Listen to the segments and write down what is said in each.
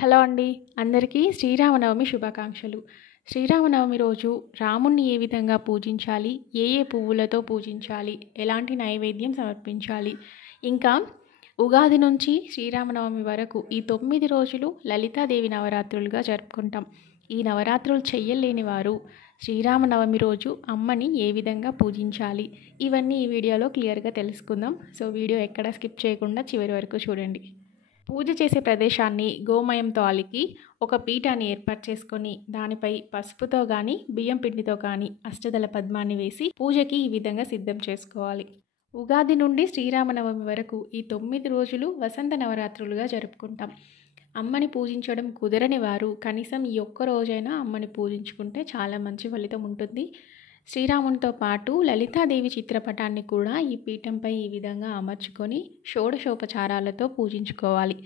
Hello అండి. అందరికీ శ్రీరామనవమి శుభాకాంక్షలు. శ్రీరామనవమి రోజు రాముణ్ణి ఏ విధంగా పూజించాలి? ఏ ఏ పువ్వులతో పూజించాలి? ఎలాంటి నైవేద్యం సమర్పించాలి? ఇంకా ఉగాది నుంచి శ్రీరామనవమి వరకు ఈ 9 రోజులు లలితాదేవి నవరాత్రులుగా జరుపుకుంటాం. ఈ నవరాత్రులు చెయ్యలేని వారు శ్రీరామనవమి రోజు అమ్మని ఏ విధంగా పూజించాలి? ఇవన్నీ ఈ వీడియోలో క్లియర్‌గా తెలుసుకుందాం. సో వీడియో ఎక్కడ స్కిప్ చేయకుండా చివరి వరకు చూడండి. పూజ చేసే ప్రదేశాన్ని గోమయంతో అలికి ఒక పీఠాన్ని ఏర్పాటు చేసుకొని దానిపై పసుపుతో కానీ బియ్యం పిండితో కానీ అష్టదళ పద్మాన్ని వేసి పూజకి ఈ విధంగా సిద్ధం చేసుకోవాలి. ఉగాది నుండి శ్రీరామనవమి వరకు ఈ 9 రోజులు వసంత నవరాత్రులుగా జరుపుకుంటాం. అమ్మని పూజించడం కుదరని వారు కనీసం ఈ ఒక్క రోజైనా అమ్మని పూజించుకుంటే చాలా మంచి ఫలితం ఉంటుంది. శ్రీరామునితో పాటు లలితాదేవి చిత్రపటాన్ని కూడా ఈ పీఠంపై ఈ విధంగా అమర్చుకొని షోడశోపచారాలతో పూజించుకోవాలి.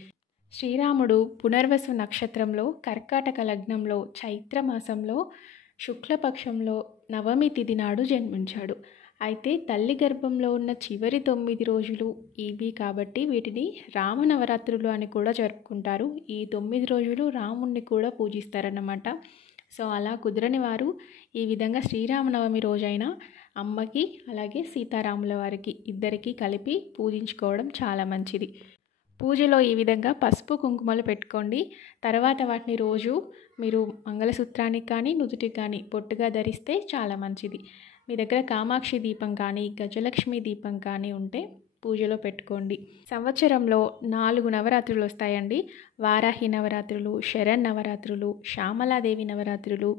శ్రీరాముడు పునర్వసు నక్షత్రంలో కర్కాటక లగ్నంలో చైత్రమాసంలో శుక్లపక్షంలో నవమి తిథి నాడు జన్మించాడు. అయితే తల్లి గర్భంలో ఉన్న చివరి 9 రోజులు ఇవి కాబట్టి వీటిని రామనవరాత్రులు అని కూడా జరుపుకుంటారు. ఈ 9 రోజులు రాముణ్ణి కూడా పూజిస్తారన్నమాట. సో అలా కుదరని వారు ఈ విధంగా శ్రీరామనవమి రోజైనా అమ్మకి అలాగే సీతారాముల వారికి ఇద్దరికీ కలిపి పూజించుకోవడం చాలా మంచిది. పూజలో ఈ విధంగా పసుపు కుంకుమలు పెట్టుకోండి. తర్వాత వాటిని రోజు మీరు మంగళసూత్రానికి కానీ నుదుటికి కానీ పొట్టుగా ధరిస్తే చాలా మంచిది. మీ దగ్గర కామాక్షి దీపం కానీ గజలక్ష్మి దీపం కానీ ఉంటే పూజలో పెట్టుకోండి. సంవత్సరంలో 4 నవరాత్రులు వస్తాయండి. వారాహి నవరాత్రులు, శరన్నవరాత్రులు, శ్యామలాదేవి నవరాత్రులు,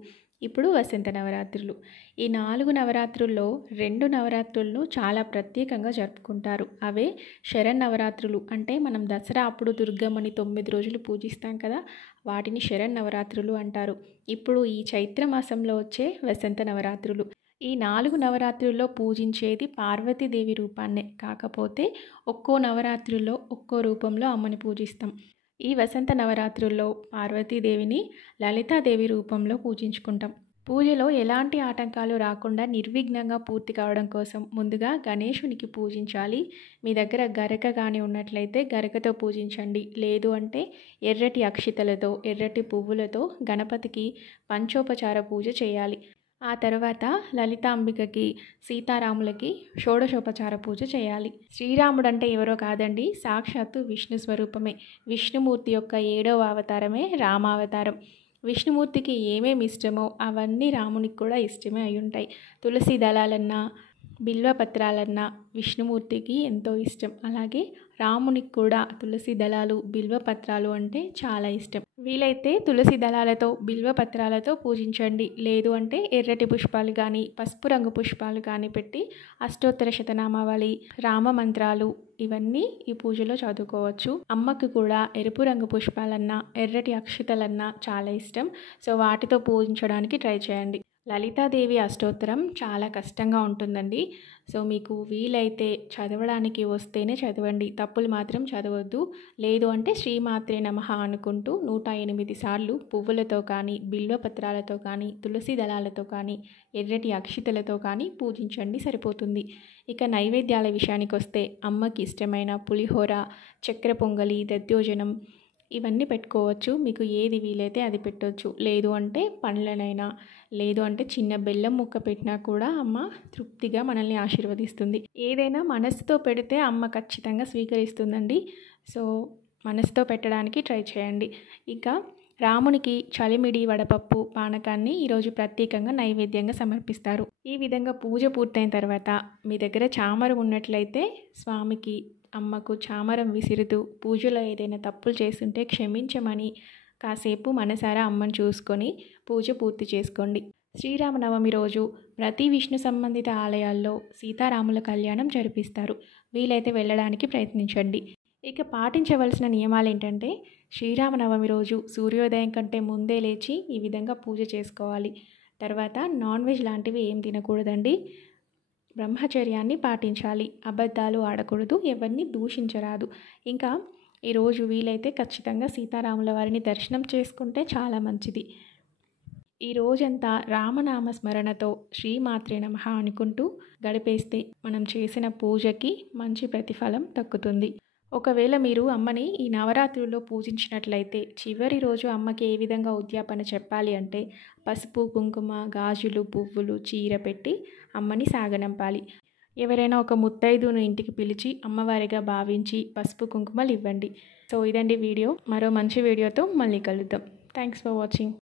ఇప్పుడు వసంత నవరాత్రులు. ఈ 4 నవరాత్రుల్లో 2 నవరాత్రులను చాలా ప్రత్యేకంగా జరుపుకుంటారు. అవే శరన్నవరాత్రులు అంటే మనం దసరా అప్పుడు దుర్గమ్మని 9 రోజులు పూజిస్తాం కదా, వాటిని శరన్నవరాత్రులు అంటారు. ఇప్పుడు ఈ చైత్రమాసంలో వచ్చే వసంత నవరాత్రులు. ఈ 4 నవరాత్రుల్లో పూజించేది పార్వతీదేవి రూపాన్నే. కాకపోతే ఒక్కో నవరాత్రుల్లో ఒక్కో రూపంలో అమ్మని పూజిస్తాం. ఈ వసంత నవరాత్రుల్లో పార్వతీదేవిని లలితాదేవి రూపంలో పూజించుకుంటాం. పూజలో ఎలాంటి ఆటంకాలు రాకుండా నిర్విఘ్నంగా పూర్తి కావడం కోసం ముందుగా గణేశునికి పూజించాలి. మీ దగ్గర గరక కానీ ఉన్నట్లయితే గరకతో పూజించండి. లేదు అంటే ఎర్రటి అక్షితలతో ఎర్రటి పువ్వులతో గణపతికి పంచోపచార పూజ చేయాలి. ఆ తర్వాత లలితాంబికకి సీతారాములకి షోడశోపచార పూజ చేయాలి. శ్రీరాముడు అంటే ఎవరో కాదండి, సాక్షాత్తు విష్ణు స్వరూపమే. విష్ణుమూర్తి యొక్క 7వ అవతారమే రామావతారం. విష్ణుమూర్తికి ఏమేమి ఇష్టమో అవన్నీ రామునికి కూడా ఇష్టమే అయి ఉంటాయి. తులసి దళాలన్నా బిల్వపత్రాలన్నా విష్ణుమూర్తికి ఎంతో ఇష్టం. అలాగే రామునికి కూడా తులసి దళాలు బిల్వపత్రాలు అంటే చాలా ఇష్టం. వీలైతే తులసి దళాలతో బిల్వపత్రాలతో పూజించండి. లేదు అంటే ఎర్రటి పుష్పాలు కానీ పసుపు రంగు పుష్పాలు కానీ పెట్టి అష్టోత్తర శతనామావళి రామ మంత్రాలు ఇవన్నీ ఈ పూజలో చదువుకోవచ్చు. అమ్మకు కూడా ఎరుపు రంగు పుష్పాలన్నా ఎర్రటి అక్షితలన్నా చాలా ఇష్టం. సో వాటితో పూజించడానికి ట్రై చేయండి. లలితాదేవి అష్టోత్తరం చాలా కష్టంగా ఉంటుందండి. సో మీకు వీలైతే చదవడానికి వస్తేనే చదవండి, తప్పులు మాత్రం చదవద్దు. లేదు అంటే శ్రీమాత్రే నమః అనుకుంటూ 108 సార్లు పువ్వులతో కానీ బిల్వపత్రాలతో కానీ తులసి దళాలతో కానీ ఎర్రటి అక్షితలతో కానీ పూజించండి, సరిపోతుంది. ఇక నైవేద్యాల విషయానికి వస్తే అమ్మకి ఇష్టమైన పులిహోర, చక్కెర పొంగలి, దధ్యోజనం ఇవన్నీ పెట్టుకోవచ్చు. మీకు ఏది వీలైతే అది పెట్టవచ్చు. లేదు అంటే పండ్లనైనా లేదు అంటే చిన్న బెల్లం ముక్క పెట్టినా కూడా అమ్మ తృప్తిగా మనల్ని ఆశీర్వదిస్తుంది. ఏదైనా మనసుతో పెడితే అమ్మ ఖచ్చితంగా స్వీకరిస్తుందండి. సో మనసుతో పెట్టడానికి ట్రై చేయండి. ఇక రామునికి చలిమిడి వడపప్పు పానకాన్ని ఈరోజు ప్రత్యేకంగా నైవేద్యంగా సమర్పిస్తారు. ఈ విధంగా పూజ పూర్తయిన తర్వాత మీ దగ్గర చామరం ఉన్నట్లయితే స్వామికి అమ్మకు చామరం విసురుతూ పూజలో ఏదైనా తప్పులు చేస్తుంటే క్షమించమని కాసేపు మనసారా అమ్మను చూసుకొని పూజ పూర్తి చేసుకోండి. శ్రీరామనవమి రోజు ప్రతి విష్ణు సంబంధిత ఆలయాల్లో సీతారాముల కళ్యాణం జరిపిస్తారు. వీలైతే వెళ్ళడానికి ప్రయత్నించండి. ఇక పాటించవలసిన నియమాలు ఏంటంటే శ్రీరామనవమి రోజు సూర్యోదయం కంటే ముందే లేచి ఈ విధంగా పూజ చేసుకోవాలి. తర్వాత నాన్ వెజ్ లాంటివి ఏం తినకూడదండి. బ్రహ్మచర్యాన్ని పాటించాలి. అబద్ధాలు ఆడకూడదు. ఎవరిని దూషించరాదు. ఇంకా ఈరోజు వీలైతే ఖచ్చితంగా సీతారాముల వారిని దర్శనం చేసుకుంటే చాలా మంచిది. ఈ రోజంతా రామనామ స్మరణతో శ్రీమాత్రే నమః అనుకుంటూ గడిపేస్తే మనం చేసిన పూజకి మంచి ప్రతిఫలం దక్కుతుంది. ఒకవేళ మీరు అమ్మని ఈ నవరాత్రుల్లో పూజించినట్లయితే చివరి రోజు అమ్మకి ఏ విధంగా ఉద్యాపన చెప్పాలి అంటే పసుపు, కుంకుమ, గాజులు, పువ్వులు, చీర పెట్టి అమ్మని సాగనంపాలి. ఎవరైనా ఒక ముత్తైదును ఇంటికి పిలిచి అమ్మవారిగా భావించి పసుపు, కుంకుమలు ఇవ్వండి. సో ఇదండి వీడియో. మరో మంచి వీడియోతో మళ్ళీ కలుద్దాం. Thanks for watching.